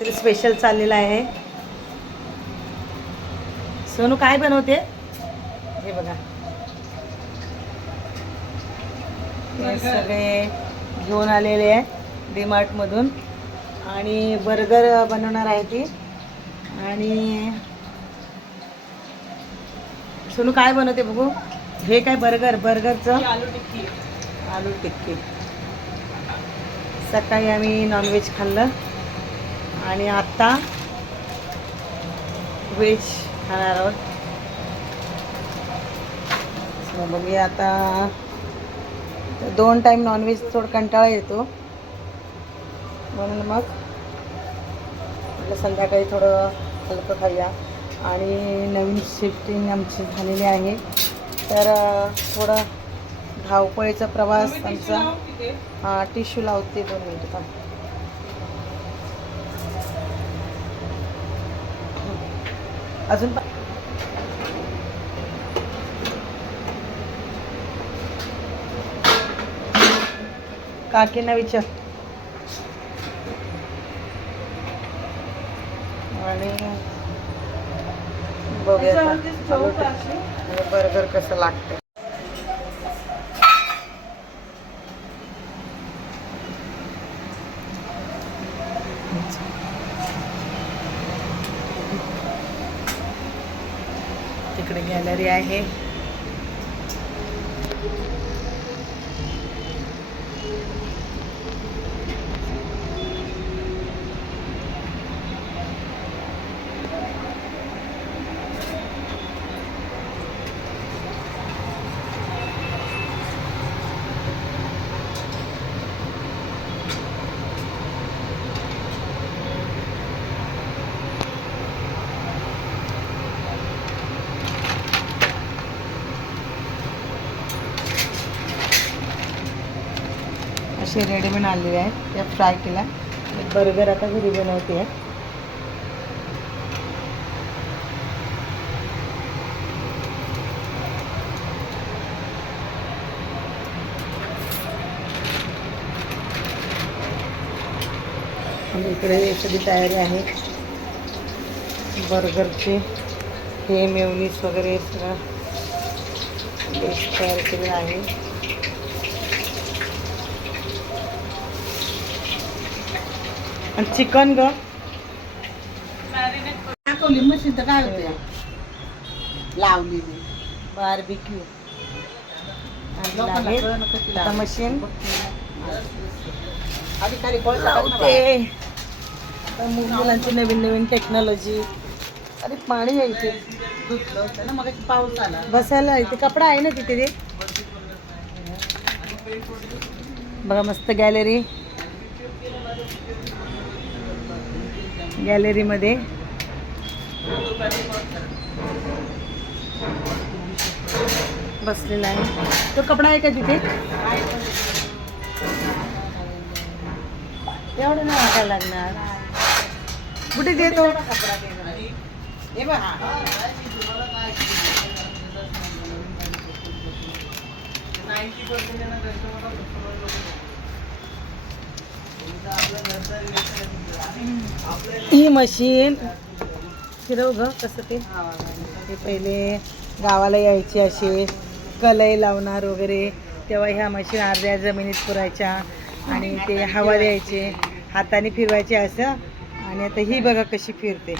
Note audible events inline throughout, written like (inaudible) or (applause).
तरी स्पेशल चाललेलं आहे. सोनू काय बनवते? हे बघा. हे सगळे घेऊन आलेले आहे डीमार्टमधून आणि बर्गर बनवणार आहे ती. आणि सोनू काय बनवते बघू? हे काय बर्गर बर्गरचं आलू टिक्की. आलू टिक्की. सकाळी आम्ही नॉनव्हेज खाल्लं. आणि आत्ता व्हेज खाणार आहोत. So, बघूया आता दोन टाईम नॉनव्हेज थोडं कंटाळा येतो. म्हणून मग म्हटलं संध्याकाळी थोडं हलकं खाऊया. आणि नवीन शिफ्टिंग आमची झालेली आहे. तर थोडं धावपळीचा प्रवास आमचा टिश्यू लावते दोन मिनिटं अजून काकींना विचार. आणि बघूया. बर्गर कसं लागतं तिकडे आहे. असे रेडीमेड आलेले आहेत त्या फ्राय केल्या बर्गर आता घरी बनवते. आहे इकडे सगळी तयारी आहे. बर्गरचे हे मेवनीस वगैरे सगळं. तयार केलेलं आहे. आणि चिकन ग. दाखवली मशीन तर काय होते लावलेली. बार्बिक्यू. मशीन. मुलांची नवीन नवीन टेक्नॉलॉजी अरे पाणी आहे इथे. ना मग पाऊस आला. बसायला इथे कपडा आहे ना तिथे ते बघा मस्त गॅलरी. गॅलरीमध्ये. बसलेला आहे. तो कपडा आहे का तिथे? एवढं नाही वाटायला लागणार. कुठे देतो? हे बघ. ही मशीन. फिरव ग कसं ते? पहिले गावाला यायचे असे कलई लावणार वगैरे. तेव्हा ह्या मशीन अर्ध्या जमिनीत पुरायच्या आणि ते हवा द्यायचे. हाताने फिरवायचे असं. आणि आता ही बघा कशी फिरते.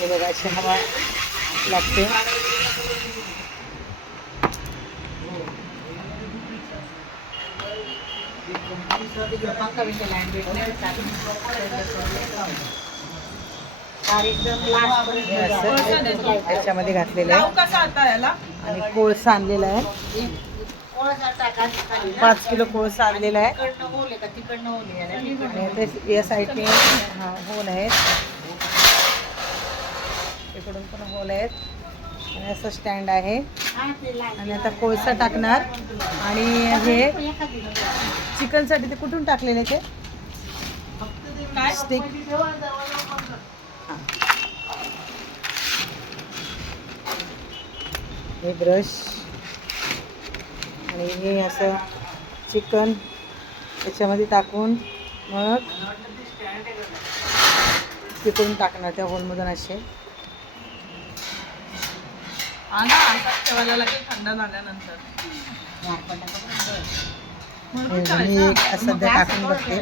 हे बघा अशी हवा लागते हे असं त्याच्यामध्ये घातलेलं आहे. आणि कोळसा आणलेला आहे. पाच किलो कोळसा आणलेला आहे. या साईडने हा होल आहेत. इकडून पण होल आहेत. आणि असं स्टँड आहे. आणि आता कोळसा टाकणार. आणि हे चिकनसाठी ते कुठून टाकलेले ते? स्टिक हे ब्रश आणि हे असं चिकन त्याच्यामध्ये टाकून मग तिकडून टाकणार त्या होलमधून असे. हा ना असाच ठेवायला लागेल थंड झाल्यानंतर. मी सध्या टाकून बघते.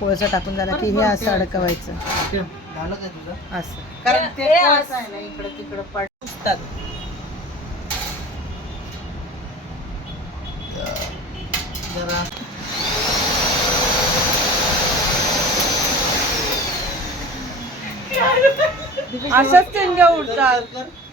कोळसा टाकून झाला की हे असं अडकवायचं. असं. कारण ते हे कोळसा असं- आहे ना इकडं तिकडं पड. पुसतात. जरा. असंच त्यांच्या उडतात.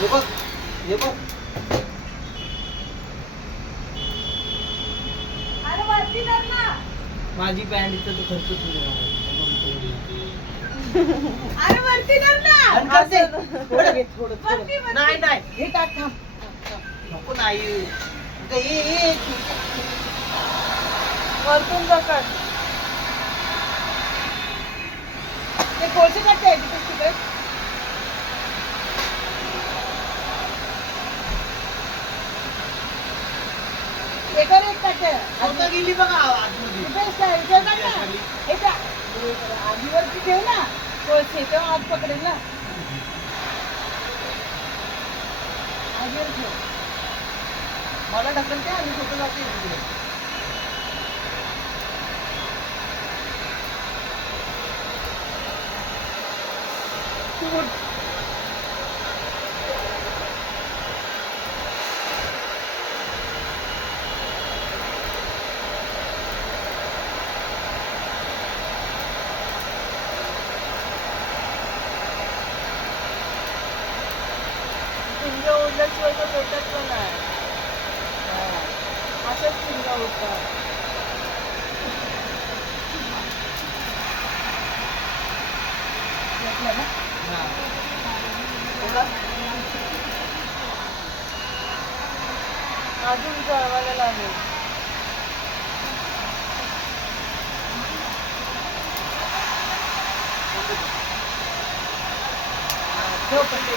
हे बघ हे बघ. माझी पॅन्ट इथं तू. खर्च थोडं घे थोडं थोडं. नाही नाही. हे टाक थांब. नको नाही. इथं ये ये. वरतून पकड. ते कोळसे टाकते तिकडे तिकडे एकावर एक टाक आता गेली बघा आतमध्ये कुठे आहे? ह्याच्यावर टाक ना. हे टाक. करा. आधीवरती ठेव ना कोळसे तेव्हा हात पकडेल ना आधीवर ठेव मला ढकलते आणि कुठं जाते तिकडे forward अजून जळवायला लागेल ठेव पहिले.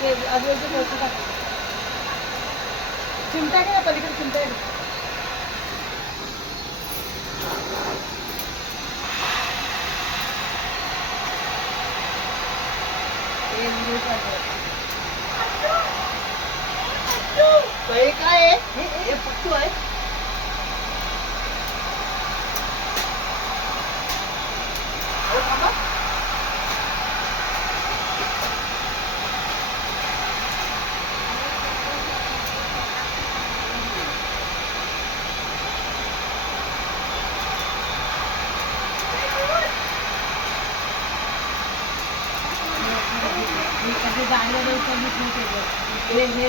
ते आजूबाजूचे कोळसे टाक चिमटा घे ना पलीकडे चिमटा घे काय आहे हे हे पट्टू आहे हो, थांबा. मी कधी गाडीवर उचललीच नाही त्याच्यात. हे हे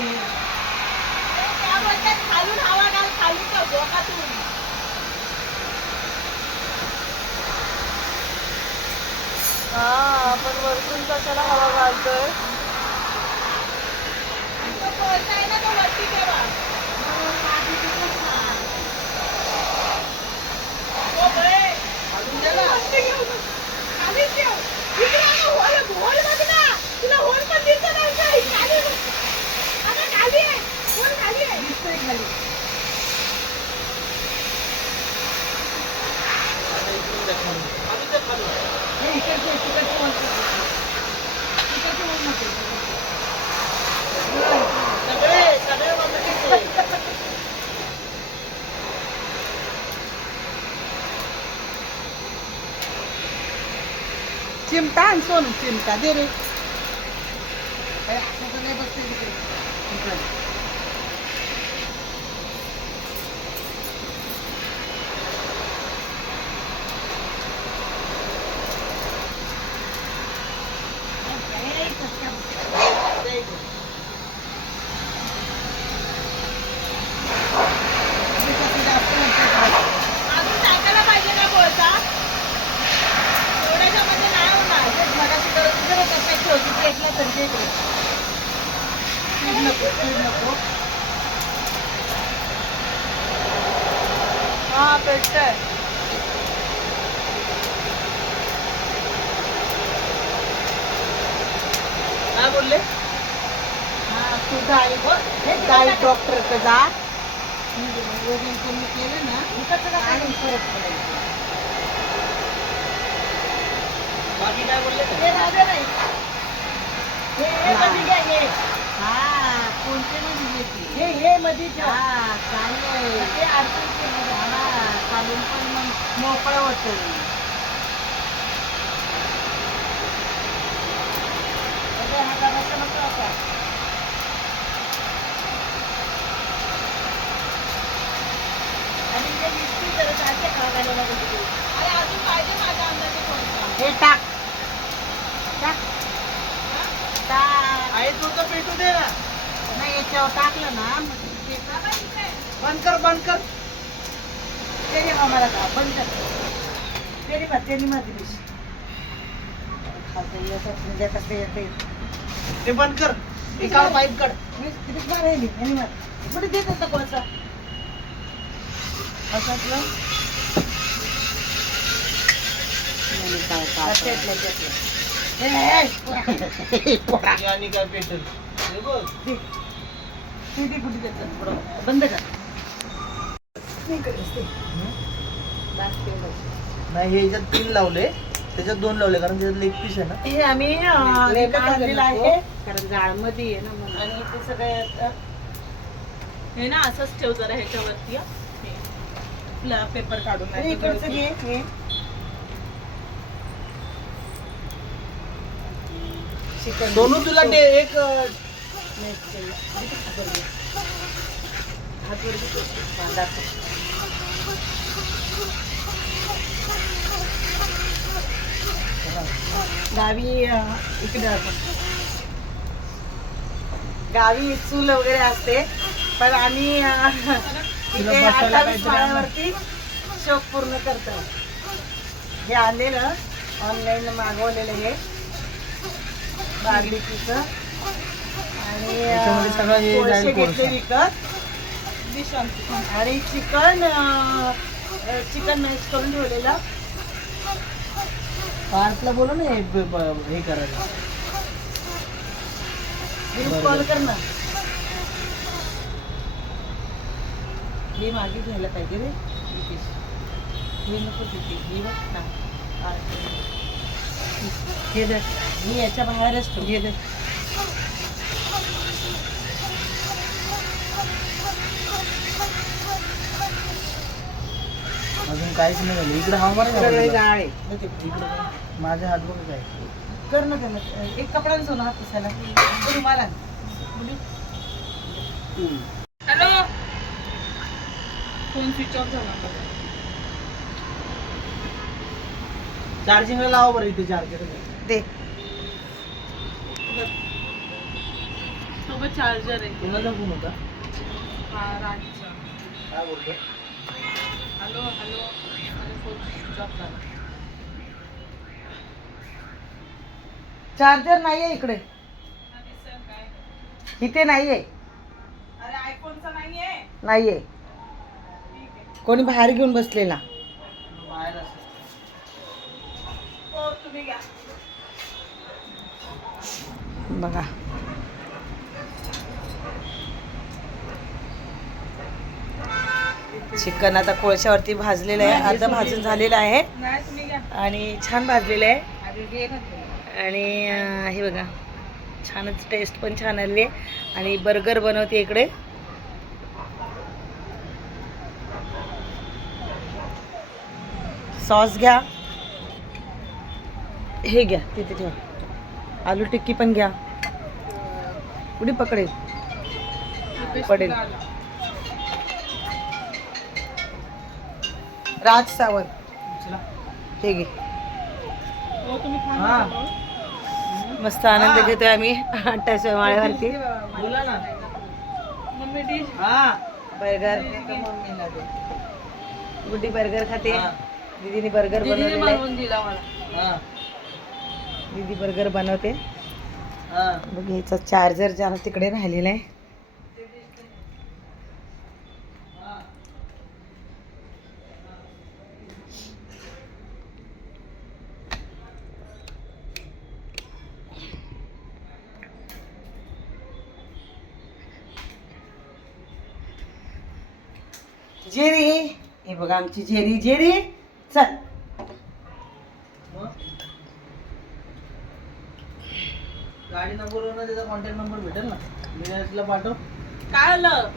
आपण वरतून कशाला हवा घालतोय खाली आम्ही ते खाली. हे इकडचे तिकडचे वर कर. तिकडचे वर नको. सगळे सगळे बंद केले. चिमटा आण सोनू चिमटा दे रे अरे, असं तर नाही बसते तिकडे इकडे. ऐकलं त्यांच्या इकडे स्पीड नको स्पीड नको हा भेटतंय काय बोलले. हा तू गाई गाई डॉक्टरकडे जा. वजन कमी केलं ना आणि फरक पडेल बाकी काय बोलले? हे नाही. हे हे मध्ये घ्या, हे. हा कोणते मध्ये घेते? हे हे मध्ये ठेवा. हा ते अडचण केलं. हा चालून पण मग मोकळं होतं म्हणजे हा करायचा नको आता. आणि हे मिस्त्री जरा जाते खावायला लागेल तिथे. अरे अजून पाहिजे माझ्या अंदाजे थोडंसं. हे टाक. टाक. टाक. आहे तू तर पेटू दे ना. नाही याच्यावर टाकलं ना. बंद कर बंद कर. ते दे मला का बंद कर. तेरी बा तेरी माझी खातं येतात म्हणजे कसं येते ते बंद कर हे काढ पाईप आणि मार कुठे देत होता कोळसा असातलं त्यातलं त्यातलं. हे आणि काय पेटल हे बघ दे. ते दे कुठे देतात पुढं. बंद कर. नाही हे याच्यात तीन लावले त्याच्यात दोन लावले कारण त्याच्यात लेग पीस आहे ना. हे आम्ही अं, आणलेलं आहे आहे. कारण जाळमध्ये आहे ना म्हणून. आणि ते सगळे आता हे ना असंच ठेव जरा ह्याच्यावरती हा. हे. आपला पेपर काढून आणि इकडचं घे हे. चिकन. दोनों तुला ते एक अं, गावी इकडे गावी चूल वगैरे असते पण आम्ही इथे अठ्ठावीस माळ्यावरती शोक पूर्ण करतो. हे आलेलं ऑनलाईन मागवलेलं हे. बार्बिक्यूचं. आणि कोळसे घेतले. विकत. आणि चिकन चिकन मॅश करून ठेवलेलं. पार्थला बोला ना हे हे करायला. कॉल कर ना. हे मागे घ्यायला पाहिजे रे. हे नको तिथे. हे बघ ना. हे दे मी याच्या बाहेरच ठेव हे दे अजून काहीच नाही झालं. इकडे हा मारा सगळे गाळ माझ्या हात बघ काय. कर ना त्याला एक कपडा आणतो ना हात पुसायला. तो रुमाल. हॅलो? फोन स्विच ऑफ झाला माझा. चार्जिंगला लावा बरं इथे चार्जर दे. सोबत चार्जर आहे. कोणाचा फोन होता? हा राजचा काय बोलतो हॅलो हॅलो चार्जर नाहीये इकडे. हा, दिसेल काय? इथे नाहीये. अरे आयफोनचा नाहीये. नाहीये. ठीक आहे. कोणी बाहेर घेऊन बसलेला. हो बघा. चिकन आता कोळशावरती भाजलेलं आहे अर्ध भाजून झालेलं आहे. आणि छान भाजलेलं आहे. आणि हे बघा छानच टेस्ट पण छान आली आहे. आणि बर्गर बनवते इकडे. सॉस घ्या. हे घ्या तिथे ठेवा. आलू टिक्की पण घ्या. कुठे पकडेल? पडेल. राज सावंत. चला. हे घे. हो मस्त आनंद घेतोय आम्ही. अट्टाच्या माळ्यावरती बोला ना. मम्मी डिश हा. बर्गर. गुड्डी बर्गर खाते. दीदीने बर्गर बनवलेलं आहे. बनवून दिला मला. हा. दीदी बर्गर बनवते. हा. बघ याचा चार्जर जरा तिकडे राहिलेला आहे जेरी हे बघा आमची जेरी जेरी चल. गाडी नंबरवर ना त्याचा कॉन्टॅक्ट नंबर भेटेल ना. मी पाठव. काय आलं?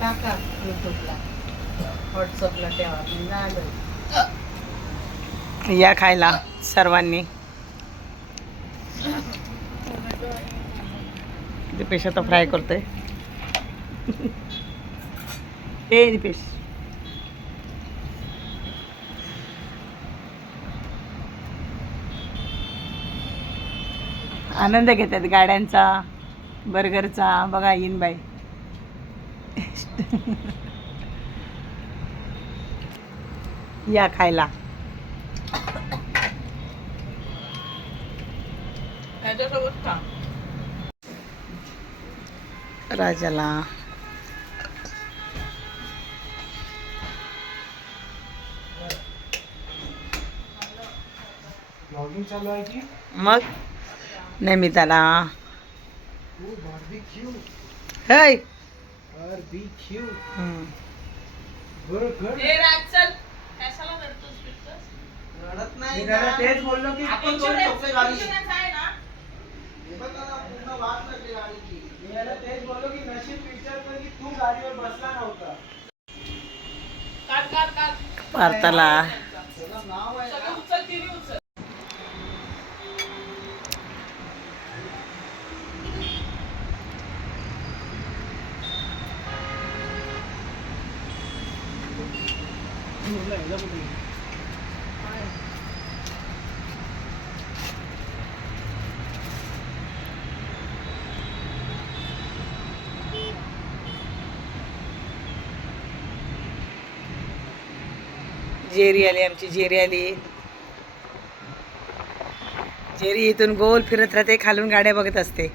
टाका युट्यूबला व्हॉट्सअपला ठेवा मी झालं या खायला सर्वांनी. दिपेश आता फ्राय करतोय. ए दिपेश आनंद घेतात गाड्यांचा बर्गरचा. बघा येईन बाई. या खायला. राजाला. नाही तेच बोललो की आपण दोन गाडी? हे तेच बोललो नशीब तू गाडीवर बसला नव्हता. काढ, काढ, काढ. पार्थला त्याचं नाव आहे सगळं ना उचल, तिन्ही उचल. जेरी आली आमची जेरी आली. जेरी इथून गोल फिरत राहते खालून गाड्या बघत असते.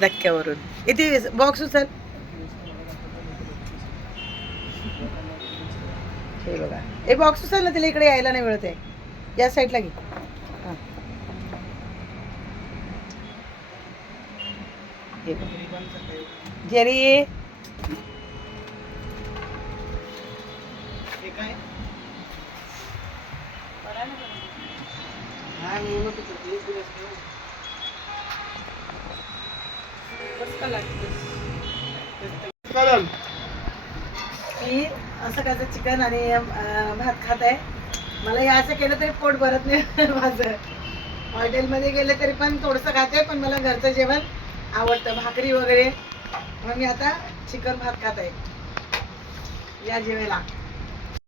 धक्क्यावरून. इथे बॉक्स उचल. हे बॉक्स उचल ना तिला इकडे यायला नाही मिळत आहे. या साईडला घे. हां. बघ. जेरी. हे काय असं चिकन आणि भात खात आहे. मला हे असं केलं तरी पोट भरत नाही (laughs) माझं. हॉटेलमध्ये गेलं तरी पण थोडंसं खाते पण मला घरचं जेवण आवडतं. भाकरी वगैरे. मग मी आता चिकन भात खात आहे. या जेवायला.